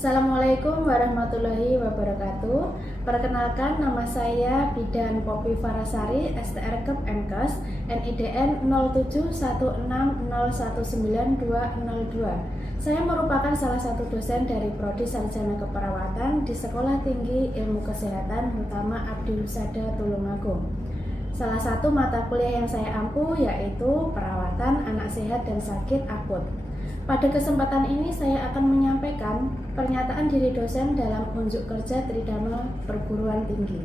Assalamualaikum warahmatullahi wabarakatuh. Perkenalkan, nama saya Bidan Poppy Farasari, STR Kep MKes, NIDN 0716019202. Saya merupakan salah satu dosen dari Prodi Sarjana Keperawatan di Sekolah Tinggi Ilmu Kesehatan Utama Abdi Husada Tulungagung. Salah satu mata kuliah yang saya ampu yaitu perawatan anak sehat dan sakit akut. Pada kesempatan ini saya akan menyampaikan pernyataan diri dosen dalam unjuk kerja Tridharma Perguruan Tinggi.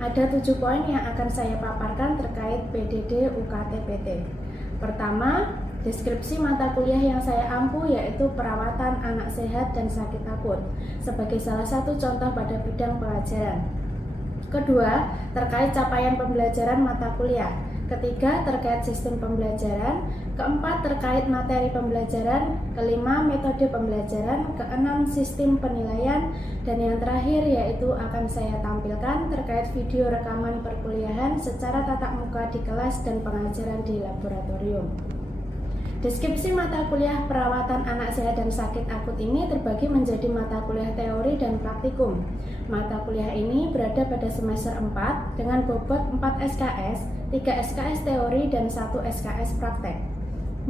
Ada 7 poin yang akan saya paparkan terkait PDD UKT PT. Pertama, deskripsi mata kuliah yang saya ampu yaitu perawatan anak sehat dan sakit akut sebagai salah satu contoh pada bidang pelajaran. Kedua, terkait capaian pembelajaran mata kuliah. Ketiga, terkait sistem pembelajaran. Keempat, terkait materi pembelajaran. Kelima, metode pembelajaran. Keenam, sistem penilaian. Dan yang terakhir yaitu akan saya tampilkan terkait video rekaman perkuliahan secara tatap muka di kelas dan pengajaran di laboratorium. Deskripsi mata kuliah perawatan anak sehat dan sakit akut ini terbagi menjadi mata kuliah teori dan praktikum. Mata kuliah ini berada pada semester 4 dengan bobot 4 SKS, 3 SKS teori dan 1 SKS praktek.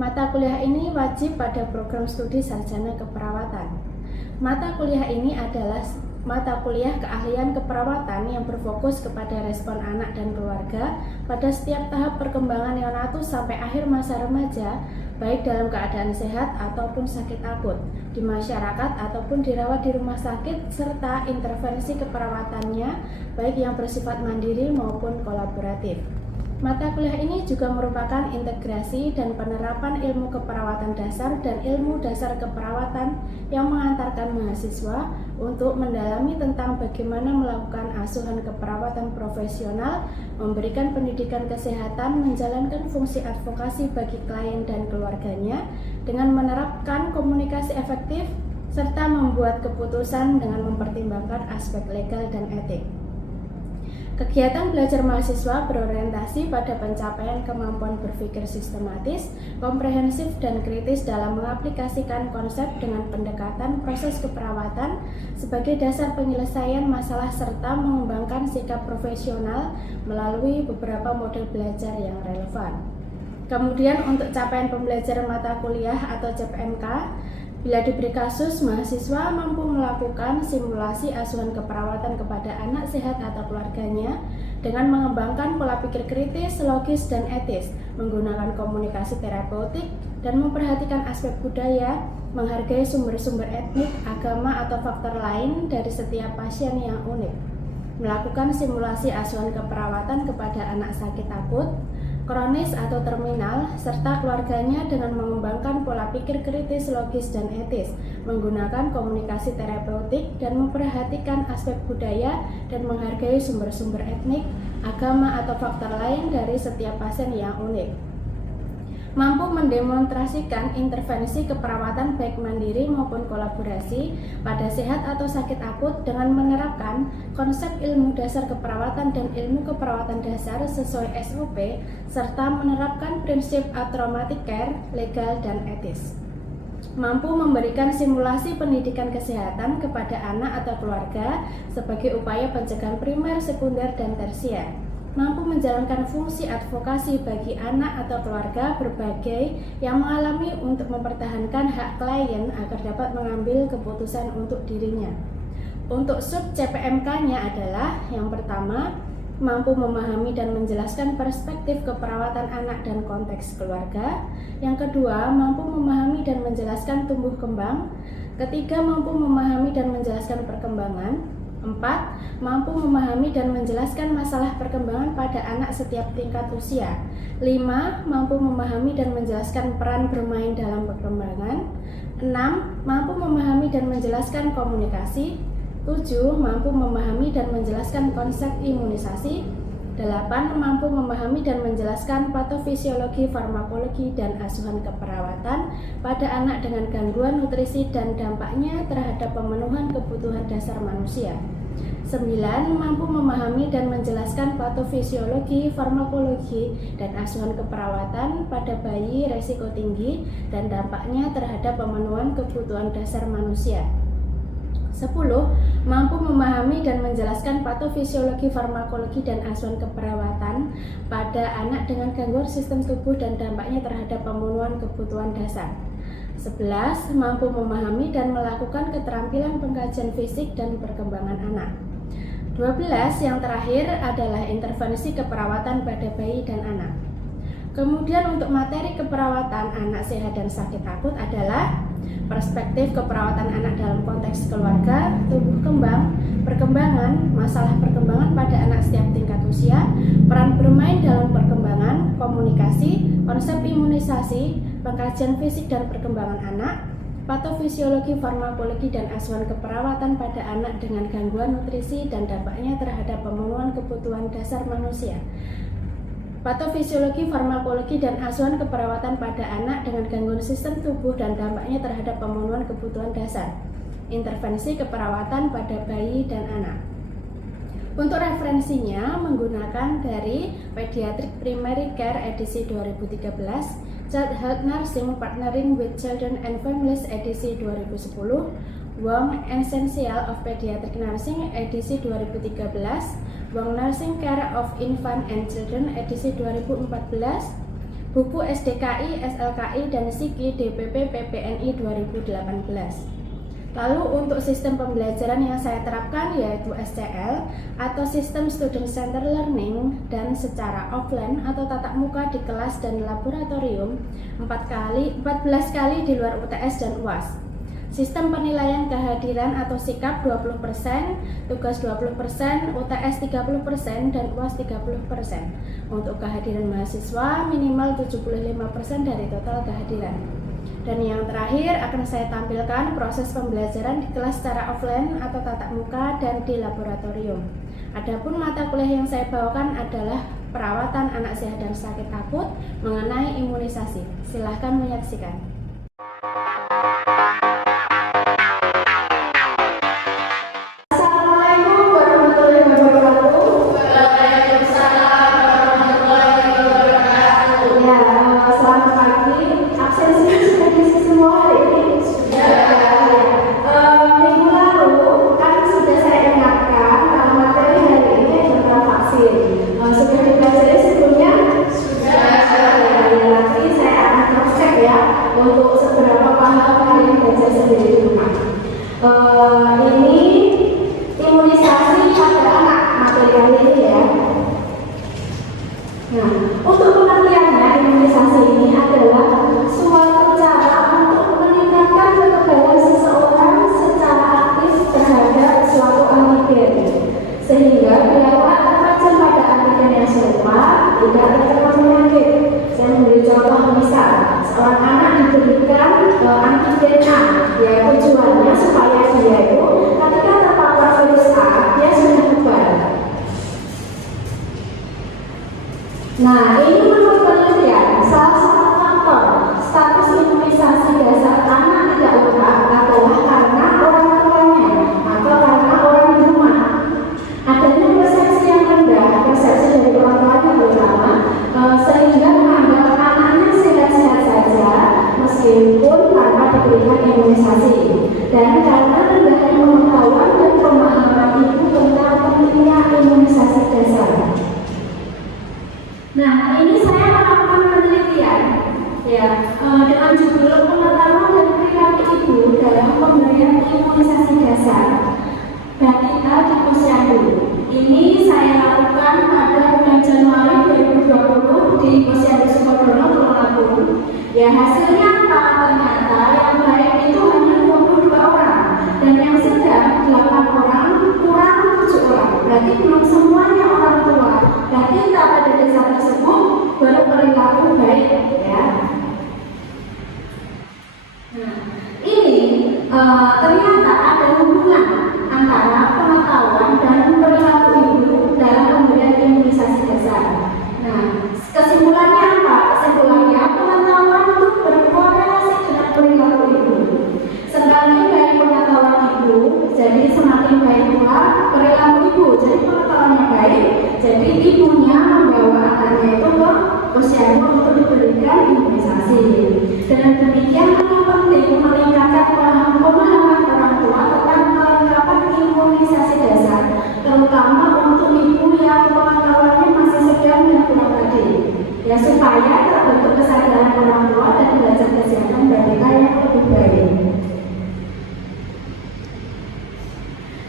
Mata kuliah ini wajib pada program studi sarjana keperawatan. Mata kuliah ini adalah mata kuliah keahlian keperawatan yang berfokus kepada respon anak dan keluarga pada setiap tahap perkembangan neonatus sampai akhir masa remaja, baik dalam keadaan sehat ataupun sakit akut, di masyarakat ataupun dirawat di rumah sakit, serta intervensi keperawatannya baik yang bersifat mandiri maupun kolaboratif. Mata kuliah ini juga merupakan integrasi dan penerapan ilmu keperawatan dasar dan ilmu dasar keperawatan yang mengantarkan mahasiswa untuk mendalami tentang bagaimana melakukan asuhan keperawatan profesional, memberikan pendidikan kesehatan, menjalankan fungsi advokasi bagi klien dan keluarganya dengan menerapkan komunikasi efektif, serta membuat keputusan dengan mempertimbangkan aspek legal dan etik. Kegiatan belajar mahasiswa berorientasi pada pencapaian kemampuan berpikir sistematis, komprehensif, dan kritis dalam mengaplikasikan konsep dengan pendekatan proses keperawatan sebagai dasar penyelesaian masalah serta mengembangkan sikap profesional melalui beberapa model belajar yang relevan. Kemudian untuk capaian pembelajaran mata kuliah atau CPMK, bila diberi kasus, mahasiswa mampu melakukan simulasi asuhan keperawatan kepada anak sehat atau keluarganya dengan mengembangkan pola pikir kritis, logis, dan etis, menggunakan komunikasi terapeutik, dan memperhatikan aspek budaya, menghargai sumber-sumber etnik, agama, atau faktor lain dari setiap pasien yang unik. Melakukan simulasi asuhan keperawatan kepada anak sakit akut, kronis atau terminal, serta keluarganya dengan mengembangkan pola pikir kritis, logis, dan etis, menggunakan komunikasi terapeutik dan memperhatikan aspek budaya dan menghargai sumber-sumber etnik, agama, atau faktor lain dari setiap pasien yang unik. Mampu mendemonstrasikan intervensi keperawatan baik mandiri maupun kolaborasi pada sehat atau sakit akut dengan menerapkan konsep ilmu dasar keperawatan dan ilmu keperawatan dasar sesuai SOP, serta menerapkan prinsip atraumatic care, legal, dan etis. Mampu memberikan simulasi pendidikan kesehatan kepada anak atau keluarga sebagai upaya pencegahan primer, sekunder, dan tersier. mampu menjalankan fungsi advokasi bagi anak atau keluarga berbagai yang mengalami untuk mempertahankan hak klien agar dapat mengambil keputusan untuk dirinya. Untuk sub CPMK-nya adalah yang pertama, mampu memahami dan menjelaskan perspektif keperawatan anak dan konteks keluarga. Yang kedua, mampu memahami dan menjelaskan tumbuh kembang. Ketiga, mampu memahami dan menjelaskan perkembangan. 4. Mampu memahami dan menjelaskan masalah perkembangan pada anak setiap tingkat usia. 5. Mampu memahami dan menjelaskan peran bermain dalam perkembangan. 6. Mampu memahami dan menjelaskan komunikasi. 7. Mampu memahami dan menjelaskan konsep imunisasi. 8. Mampu memahami dan menjelaskan patofisiologi, farmakologi, dan asuhan keperawatan pada anak dengan gangguan nutrisi dan dampaknya terhadap pemenuhan kebutuhan dasar manusia. 9. Mampu memahami dan menjelaskan patofisiologi, farmakologi, dan asuhan keperawatan pada bayi resiko tinggi dan dampaknya terhadap pemenuhan kebutuhan dasar manusia. 10. Mampu memahami dan menjelaskan patofisiologi, farmakologi, dan asuhan keperawatan pada anak dengan gangguan sistem tubuh dan dampaknya terhadap pemenuhan kebutuhan dasar. 11. Mampu memahami dan melakukan keterampilan pengkajian fisik dan perkembangan anak. 12. Yang terakhir adalah intervensi keperawatan pada bayi dan anak. Kemudian untuk materi keperawatan anak sehat dan sakit akut adalah perspektif keperawatan anak dalam konteks keluarga, tumbuh kembang, perkembangan, masalah perkembangan pada anak setiap tingkat usia, peran bermain dalam perkembangan, komunikasi, konsep imunisasi, pengkajian fisik dan perkembangan anak, patofisiologi, farmakologi, dan asuhan keperawatan pada anak dengan gangguan nutrisi dan dampaknya terhadap pemenuhan kebutuhan dasar manusia. Patofisiologi, farmakologi, dan asuhan keperawatan pada anak dengan gangguan sistem tubuh dan dampaknya terhadap pemenuhan kebutuhan dasar. Intervensi keperawatan pada bayi dan anak. Untuk referensinya menggunakan dari Pediatric Primary Care edisi 2013, Child Health Nursing Partnering with Children and Families edisi 2010, Wong Essential of Pediatric Nursing edisi 2013, Wong Nursing Care of Infant and Children edisi 2014, buku SDKI, SLKI, dan SIKI DPP PPNI 2018. Lalu untuk sistem pembelajaran yang saya terapkan yaitu SCL atau Sistem Student Center Learning dan secara offline atau tatap muka di kelas dan laboratorium 14 kali di luar UTS dan UAS. Sistem penilaian kehadiran atau sikap 20%, tugas 20%, UTS 30%, dan UAS 30%. Untuk kehadiran mahasiswa minimal 75% dari total kehadiran. Dan yang terakhir akan saya tampilkan proses pembelajaran di kelas secara offline atau tatap muka dan di laboratorium. Adapun mata kuliah yang saya bawakan adalah perawatan anak sehat dan sakit akut mengenai imunisasi. Silahkan menyaksikan. Ini imunisasi pada anak materi ini ya. Nah, untuk pengertiannya imunisasi ini adalah suatu cara untuk meningkatkan kekebalan seseorang secara aktif terhadap suatu antigen, sehingga bila terpapar pada antigen yang serupa tidak terkena penyakit. Saya memberi contoh misal, seorang anak diberikan antigen A, yaitu tujuannya supaya dia itu ketika terpapar virus A, dia sudah kebal. Nah, ini menurut penelitian, salah satu faktor status imunisasi dasar anak tidak lengkap adalah karena orang tuanya atau karena orang di rumah. Adanya persepsi yang rendah, persepsi dari orang tua terutama Posyandu. Ini saya lakukan pada bulan Januari 2020 di Posyandu Sukodono, Tulungagung. Ya, hasilnya apa? Ternyata yang baik itu hanya 22 orang dan yang sedang 8 orang, kurang 7 orang. Berarti belum semuanya orang tua. Dan kita pada desa tersebut berperilaku baik, ya. Nah, ini ternyata ada hubungan antara pengetahuan dan perilaku ibu dalam pemberian imunisasi dasar. Nah, kesimpulannya apa? Kesimpulannya pengetahuan itu berkorelasi dengan perilaku ibu. Semakin baik pengetahuan ibu, jadi semakin baik pula perilaku ibu. Jadi pengetahuannya baik, jadi ibunya membawa anaknya itu ke posyandu untuk diberikan imunisasi. Dengan demikian penting meningkatkan pemahaman orang tua tentang kelengkapan imunisasi dasar, terutama untuk ibu yang pengetahuannya masih sedang dan kurang tadi, ya, supaya terbentuk kesadaran orang tua dan belajar kesehatan balita yang lebih baik.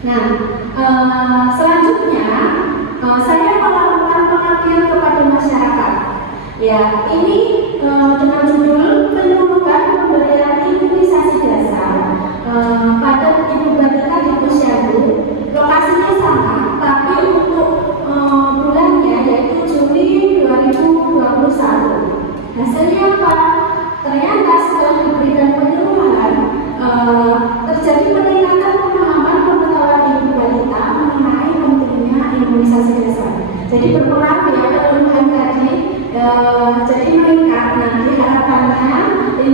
Nah, selanjutnya saya melakukan pengabdian kepada masyarakat. Ya, ini dengan judul penyuluhan pemberian imunisasi dasar pada ibu balita di posyandu. Lokasinya sama, tapi untuk bulannya yaitu Juni 2021. Hasilnya apa? Ternyata setelah diberikan penyuluhan, terjadi peningkatan pemahaman pengetahuan ibu balita mengenai pentingnya imunisasi dasar. Jadi berpengaruh ya penyuluhan tadi. Jadi meningkat. Nanti harapannya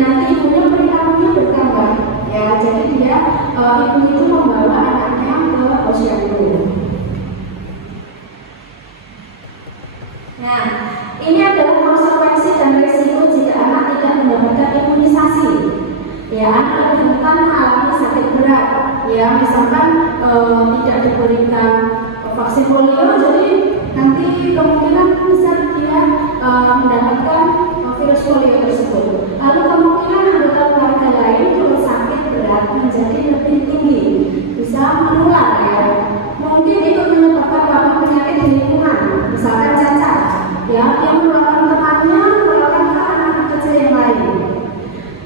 nanti ibunya perilakunya bertambah, ya. Jadi dia ibu itu membawa anaknya ke posyandu. Nah, ini adalah konsekuensi dan risiko jika anak tidak mendapatkan imunisasi. Ya, anak rentan mengalami sakit berat. Ya, misalkan tidak diberikan vaksin polio, jadi nanti kemungkinan besar dia mendapatkan virus polio tersebut. Lalu kemungkinan anggota keluarga lain turut sakit berat menjadi lebih tinggi, bisa menular, ya. Mungkin itu menyebabkan wabah penyakit di lingkungan, misalkan cacar, ya, yang menularkan temannya, menularkan ke anak-anak kecil yang lain.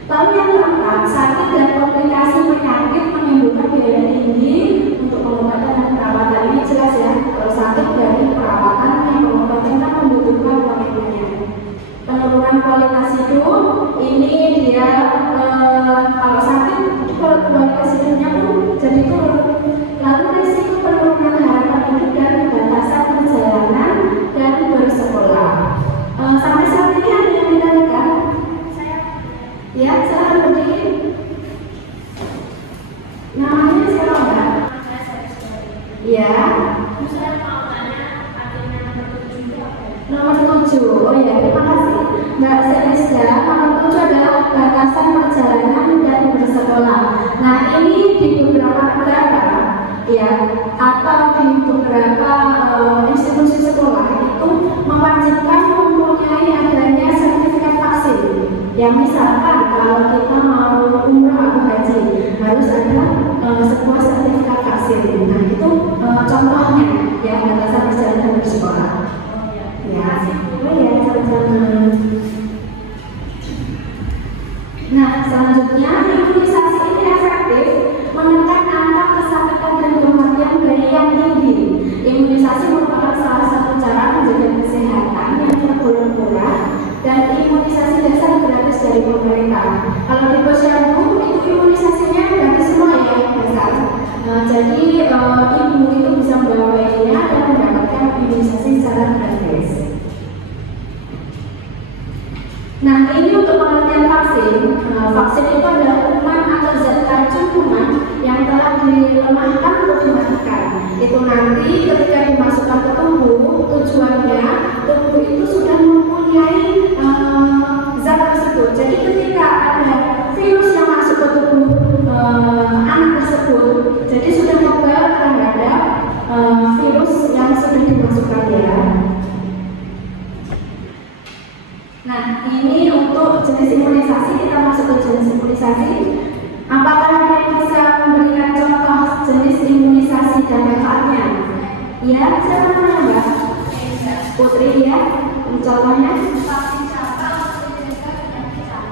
Lalu yang keempat, sakit dan komplikasi penyakit menimbulkan biaya tinggi untuk pengobatan dan perawatan. Ini jelas ya, kalau sakit dari perawatan yang pengobatannya membutuhkan uang ibunya. Penurunan kualitas hidup, ini dia kalau sakit, kualitas hidupnya pun jadi turun. Lalu risiko penurunan harapan hidup dan batasan perjalanan dan bersekolah. Sampai saat ini ada yang ditanyakan? Ya, silahkan berdiri. Namanya siapa, Mbak? Ya. Nomor 7. Oh ya, terima kasih Mbak Selisda. Nomor 7 adalah batasan perjalanan dan bersekolah. Nah, ini di beberapa negara, ya, atau di beberapa institusi sekolah itu mewajibkan mempunyai adanya sertifikat vaksin. Ya, misalkan kalau kita mau umroh atau haji harus ada sebuah sertifikat vaksin. Nah, itu contohnya, ya, batasan perjalanan dan bersekolah. Ya, sama-sama. Nah, selanjutnya imunisasi ini efektif menekan angka kesakitan dan kematian bayi yang tinggi. Imunisasi merupakan salah satu cara menjaga kesehatan yang tergolong murah dan imunisasi dasar gratis dari pemerintah. Kalau di posyandu itu imunisasinya gratis semua, ya, dasar. Jadi ibu itu bisa membawa bayinya dan mendapatkan imunisasi secara gratis. Nah, ini untuk pengertian vaksin. Vaksin itu adalah kuman atau zat racun kuman yang telah dilemahkan untuk dimatikan. Itu nanti ketika dimasukkan ke tubuh, tujuannya tubuh itu sudah mempunyai zat tersebut. Jadi ketika ada virus yang masuk ke tubuh anak tersebut, jadi sudah kebal terhadap virus yang sudah dimasukkan, ya. Nah, ini untuk jenis imunisasi. Kita masuk ke jenis imunisasi. Apakah ada yang bisa memberikan contoh jenis imunisasi dan manfaatnya? Ya, siapa namanya Mbak? Putri ya. Contohnya?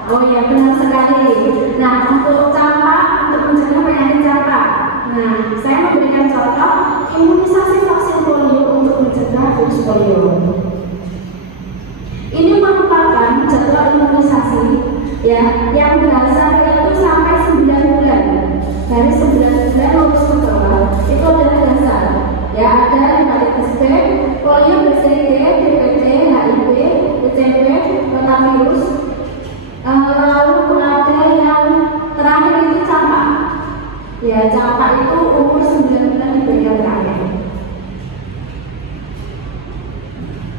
Oh ya, benar sekali. Nah, untuk campak, untuk mencegah penyakit campak. Nah, saya memberikan contoh imunisasi vaksin polio untuk mencegah virus polio. Ini merupakan jadwal imunisasi ya yang dasar itu sampai 9 bulan. Dari 9 bulan lulus ke bawah itu adalah dasar. Ya, ada hepatitis B, polio, BCG, DPT, HIV, DCP, rotavirus. Lalu ada yang terakhir itu campak. Ya, campak itu umur 9 bulan diberikan terakhir.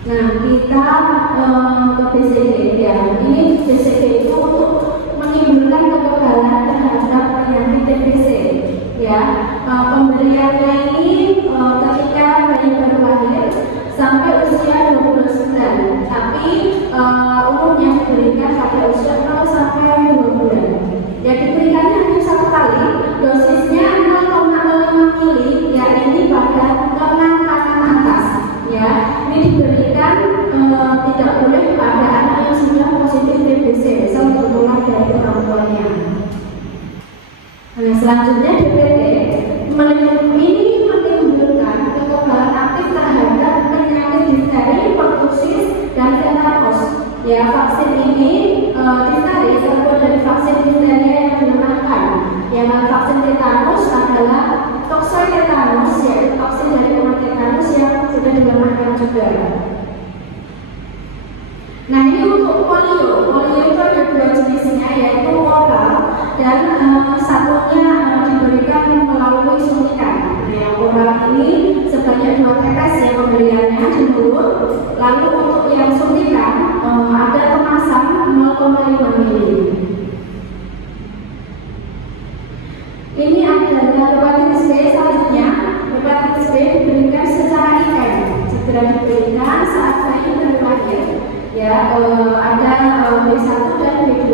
Nah, kita ke BCG ya. Ini BCG itu untuk menimbulkan kekebalan terhadap penyakit TBC. Ya, pemberiannya ini ketika bayi baru lahir sampai usia 29. Tapi umumnya diberikan pada usia 0 sampai 2 bulan. Ya, diberikannya hanya 1 kali. Dosisnya 0,05 mili. Ya, ini pada lengan kanan atas. Ya, ini diberikan tidak boleh pada anak yang sudah positif TBC, misal tertular dari orang tuanya. Nah, selanjutnya DPT ini menimbulkan kekebalan aktif terhadap penyakit difteri, pertusis, dan tetanus. Ya, vaksin ini difteri terbuat dari vaksin difteri yang dilemahkan. Yang vaksin tetanus adalah toxoid-tetanus, yaitu vaksin dari umat tetanus yang sudah dilemahkan juga. Nah, ini untuk polio. Polio itu ada 2 jenisnya, yaitu oral dan satunya diberikan melalui suntikan. Nah, yang oral ini sebanyak 2 tetes ya pemberiannya di mulut. Lalu untuk yang suntikan ada kemasan 0,5 mili. Ini adalah hepatitis B selanjutnya. Hepatitis B diberikan secara ikan, segera diberikan saat bayi baru lahir. Ya, ada B1 dan B2.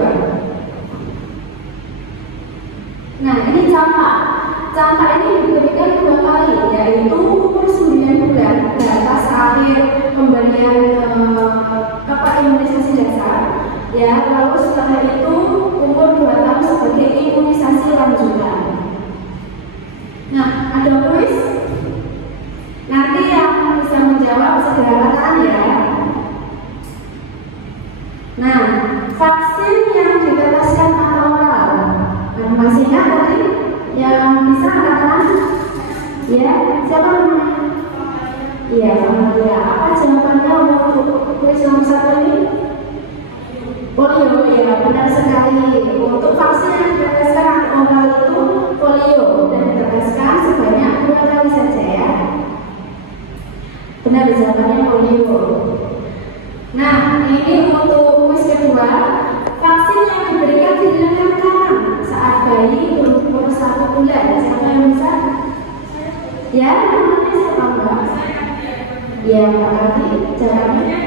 Nah, ini campak. Campak ini diberikan 2 kali, yaitu umur 9 bulan batas akhir pemberian imunisasi dasar. Ya, lalu setelah itu umur 2 tahun sebagai imunisasi lanjutan. Nah, ada kuis. Nanti yang bisa menjawab segera ya. Nah, vaksin yang diteteskan atau oral, masih ingat tadi? Yang bisa katakan? Ya, siapa namanya? Iya, ya. Apa jawabannya untuk kuis nomor 1 ini? Polio, ya benar sekali. Untuk vaksin yang diteteskan oral itu polio dan diteteskan sebanyak 2 kali saja ya. Benar jawabannya polio. Nah, ini untuk kuis kedua. Vaksin yang diberikan di lengan kanan saat bayi berumur 1 bulan. Siapa yang bisa? Ya, namanya siapa Mbak? Ya, Mbak Adi, jawabannya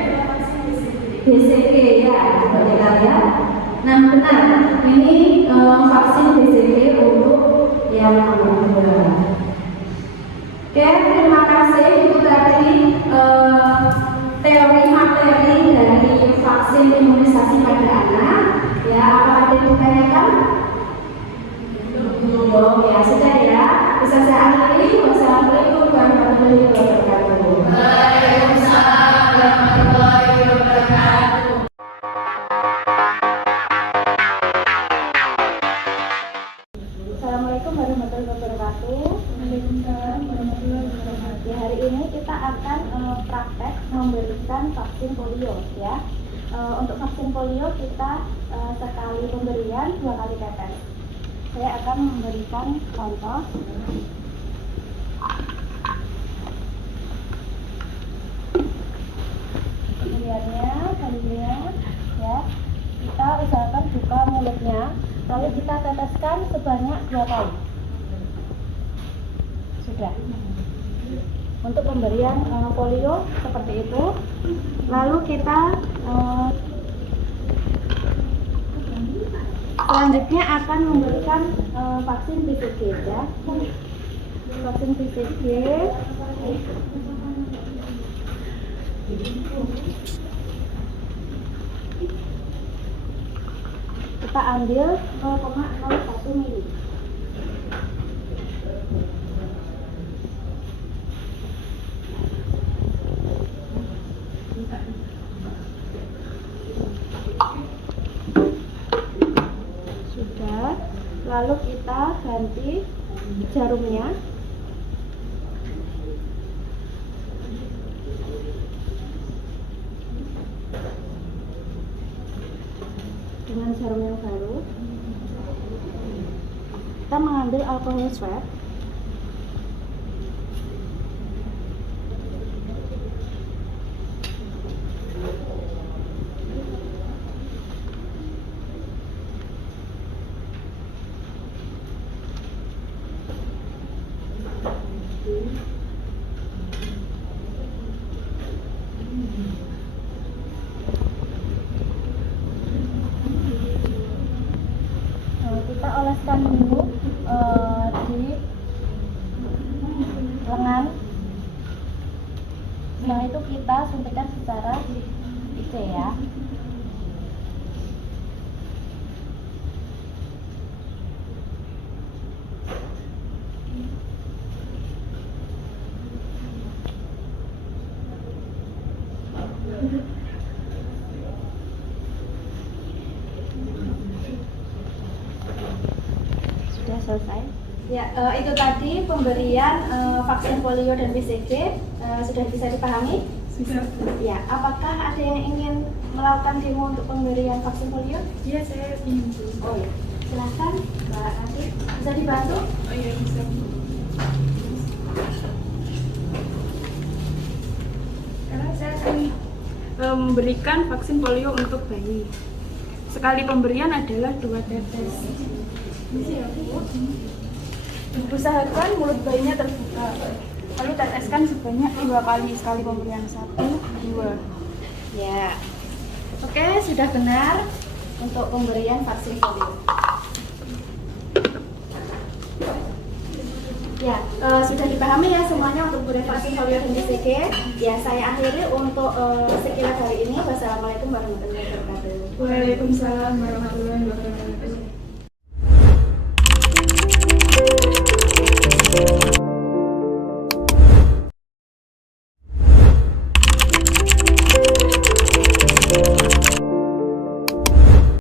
BCG ya, seperti kalian. Nah, benar. Ini vaksin BCG untuk yang nomor 2. Oke, terima kasih. Itu tadi teori materi dari vaksin imunisasi pada anak. Ya, apa ada yang ditanyakan? Oh ya, sudah ya. Bisa saya akhiri. Wassalamualaikum warahmatullahi wabarakatuh. Waalaikumsalam warahmatullahi wabarakatuh. Assalamualaikum warahmatullahi wabarakatuh. Waalaikumsalam warahmatullahi wabarakatuh. Di hari ini kita akan praktek memberikan vaksin polio ya. Untuk vaksin polio kita sekali pemberian 2 kali tetes. Saya akan memberikan contoh. Pemberiannya, ya. Kita usahakan buka mulutnya, lalu kita teteskan sebanyak 2 kali. Sudah. Untuk pemberian polio seperti itu. Lalu kita selanjutnya akan memberikan vaksin BCG ya. vaksin BCG. Kita ambil 0,01 mili. Sudah, lalu kita ganti jarumnya. Dengan jarum yang baru, kita mengambil alkohol swab. Kita oleskan dulu di lengan. Setelah itu kita suntikan secara IC ya. Sudah selesai. Ya, itu tadi pemberian vaksin polio dan BCG. Sudah bisa dipahami? Bisa. Ya, apakah ada yang ingin melakukan demo untuk pemberian vaksin polio? Iya, saya ingin dulu. Oh ya, silahkan Mbak Rati. Bisa dibantu? Oh iya, bisa. Karena saya akan memberikan vaksin polio untuk bayi. Sekali pemberian adalah 2 tetes. Bisa ya, Bu? Usahakan mulut bayinya terbuka. Lalu teteskan sebanyak 2 kali sekali pemberian. 1, 2. Ya. Oke, sudah benar untuk pemberian vaksin polio. Ya, sudah dipahami ya semuanya untuk pemberian vaksin polio dan BCG. Ya, saya akhiri untuk sekilas hari ini. Wassalamualaikum warahmatullahi wabarakatuh. Waalaikumsalam warahmatullahi wabarakatuh.